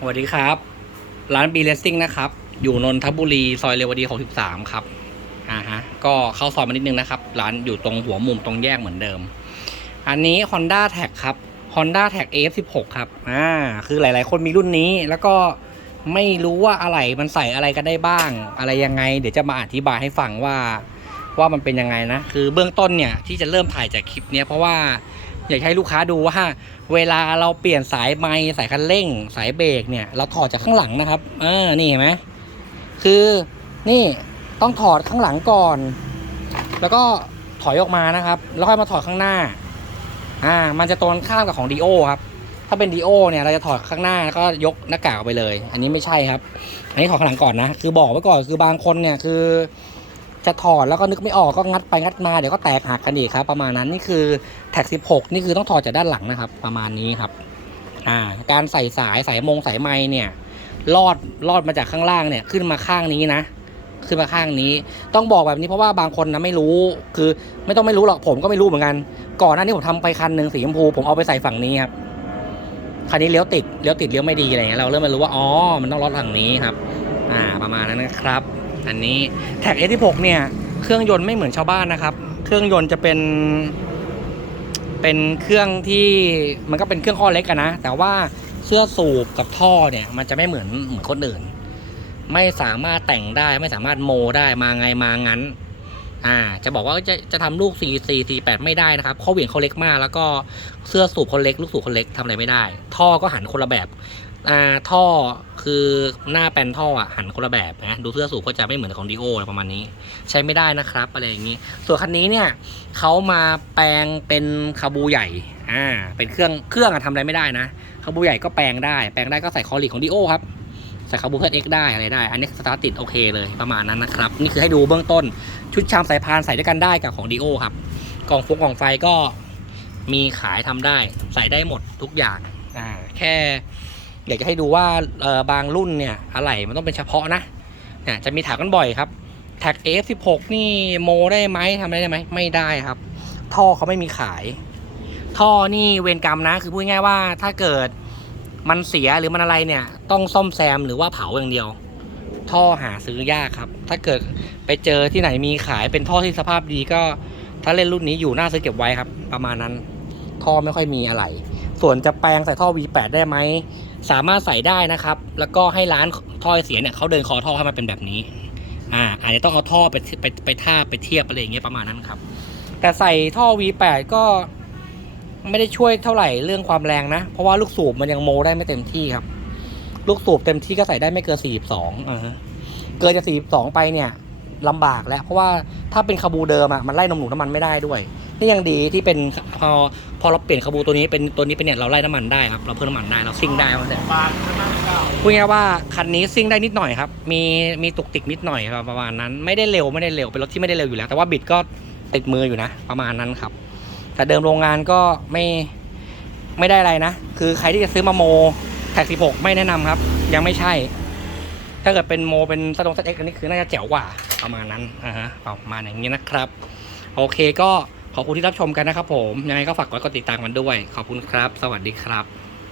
สวัสดีครับ ร้านบีเลสซิ่งนะครับ อยู่นนทบุรีซอยเรวดี 63 ครับอ่าฮะก็เข้าซอยมานิดนึงนะครับ ร้านอยู่ตรงหัวมุมตรงแยกเหมือนเดิม อันนี้ Honda t a g ครับ Honda t a g AF16 ครับอ่าคือหลายๆ คนมีรุ่นนี้แล้วก็ไม่รู้ว่าอะไรมันใส่อะไรกันได้บ้าง อะไรยังไง เดี๋ยวจะมาอธิบายให้ฟังว่าว่ามันเป็นยังไงนะ คือเบื้องต้นเนี่ยที่จะเริ่มถ่ายจากคลิปเนี้ยเพราะว่า อยากให้ลูกค้าดูว่า เวลาเราเปลี่ยนสายไม้สายคันเร่ง สายเบรกเนี่ย เราถอดจากข้างหลังนะครับเออนี่เห็นไหมคือนี่ต้องถอดข้างหลังก่อน แล้วก็ถอยออกมานะครับ แล้วค่อยมาถอดข้างหน้า อ่า มันจะตรงข้ามกับของดีโอครับ ถ้าเป็นดีโอเนี่ยเราจะถอดข้างหน้าแล้วก็ยกหน้ากากออกไปเลย อันนี้ไม่ใช่ครับ อันนี้ถอดข้างหลังก่อนนะ คือบอกไว้ก่อนคือบางคนเนี่ยคือ จะถอดแล้วก็นึกไม่ออกก็งัดไปงัดมาเดี๋ยวก็แตกหักกันอีกครับ ประมาณนั้นนี่คือแท็ก 16 นี่คือต้องถอดจากด้านหลังนะครับ ประมาณนี้ครับอ่าการใส่สายสายมงสายไม้เนี่ยลอดลอดมาจากข้างล่างเนี่ยขึ้นมาข้างนี้นะขึ้นมาข้างนี้ ต้องบอกแบบนี้เพราะว่าบางคนนะไม่รู้ คือไม่ต้องไม่รู้หรอกผมก็ไม่รู้เหมือนกัน ก่อนหน้านี้ผมทำไปคันหนึ่งสีชมพู ผมเอาไปใส่ฝั่งนี้ครับคันนี้เลี้ยวติดเลี้ยวติดเลี้ยวไม่ดีอะไรเงี้ยเราเริ่มมารู้ว่าอ๋อมันต้องลดฝั่งนี้ครับ อ่าประมาณนั้นนะครับ อันนี้แท็ก S16 เนี่ยเครื่องยนต์ไม่เหมือนชาวบ้านนะครับ เครื่องยนต์จะเป็น เป็นเครื่องที่มันก็เป็นเครื่องข้อเล็กอะนะ แต่ว่าเสื้อสูบกับท่อเนี่ย มันจะไม่เหมือนเหมือนคนอื่น ไม่สามารถแต่งได้ไม่สามารถโมได้มาไงมางั้น อ่า จะบอกว่าจะจะทำลูก 4 4 4 8 ไม่ได้นะครับข้อเหวี่ยงเขาเล็กมาก แล้วก็เสื้อสูบเขาเล็ก ลูกสูบเขาเล็กทำอะไรไม่ได้ ท่อก็หันคนละแบบ อ่าท่อ คือหน้าแปลนท่ออะหันคนละแบบนะดูเสื้อสูบก็จะไม่เหมือนของดีโอประมาณนี้ ใช้ไม่ได้นะครับอะไรอย่างนี้ ส่วนคันนี้เนี่ยเขามาแปลงเป็นคาบูใหญ่อ่าเป็นเครื่องเครื่องอะทำอะไรไม่ได้นะคาบูใหญ่ก็แปลงได้แปลงได้ก็ใส่คอลิกของดีโอครับใส่คาบูเพื่อเอ็กได้อะไรได้ อันนี้สตาร์ติดโอเคเลยประมาณนั้นนะครับ นี่คือให้ดูเบื้องต้นชุดชามสายพานใส่ด้วยกันได้กับของดีโอครับกล่องฟงกล่องไฟก็มีขายทำได้ ใส่ได้หมดทุกอย่างอ่าแค่ อยากจะให้ดูว่าบางรุ่นเนี่ยอะไหล่มันต้องเป็นเฉพาะนะเนี่ยจะมีถามกันบ่อยครับแท็ก F16 นี่โมได้ไหมทำได้ไหมไม่ได้ครับ ท่อเขาไม่มีขาย ท่อนี่เวรกรรมนะ คือพูดง่ายว่าถ้าเกิดมันเสียหรือมันอะไรเนี่ย ต้องซ่อมแซมหรือว่าเผาอย่างเดียว ท่อหาซื้อยากครับ ถ้าเกิดไปเจอที่ไหนมีขายเป็นท่อที่สภาพดีก็ ถ้าเล่นรุ่นนี้อยู่น่าซื้อเก็บไว้ครับ ประมาณนั้น ท่อไม่ค่อยมีอะไร ส่วนจะแปลงใส่ท่อ V8 ได้ไหม สามารถใส่ได้นะครับ แล้วก็ให้ร้านท่อเสียเนี่ยเขาเดินคอท่อให้มันเป็นแบบนี้อ่าอาจจะต้องเอาท่อไปไปไปท่าไปเทียบอะไรอย่างเงี้ยประมาณนั้นครับ แต่ใส่ท่อ V8 ก็ไม่ได้ช่วยเท่าไหร่เรื่องความแรงนะ เพราะว่าลูกสูบมันยังโมได้ไม่เต็มที่ครับ ลูกสูบเต็มที่ก็ใส่ได้ไม่เกิน 42อ่าฮะเกินจาก42 ไปเนี่ยลำบากแล้ว เพราะว่าถ้าเป็นคาบูเดิมอะมันไล่นมหนูน้ำมันไม่ได้ด้วย นี่ยังดีที่เป็นพอพอเราเปลี่ยนคาบูตัวนี้เป็นตัวนี้เป็นเนี่ยเราไล่น้ำมันได้ครับเราเพิ่มน้ำมันได้เราซิ่งได้ครับเนี่ยบานก็นั่งเก้าพูดง่ายๆว่าคันนี้ซิ่งได้นิดหน่อยครับมีมีตุกติกนิดหน่อยครับประมาณนั้นไม่ได้เร็วไม่ได้เร็วเป็นรถที่ไม่ได้เร็วอยู่แล้ว แต่ว่าบิดก็ติดมืออยู่นะ ประมาณนั้นครับ แต่เดิมโรงงานก็ไม่ไม่ได้อะไรนะ คือใครที่จะซื้อมาโมแท็ก 16 ไม่แนะนำครับ ยังไม่ใช่ ถ้าเกิดเป็นโมเป็นสตรงสเต็กอันนี้คือน่าจะแจ๋วกว่าประมาณนั้นอ่าฮะประมาณอย่างนี้นะครับ โอเคก็ ขอบคุณที่รับชมกันนะครับผมยังไงก็ฝากกดติดตามกันด้วย ขอบคุณครับ สวัสดีครับ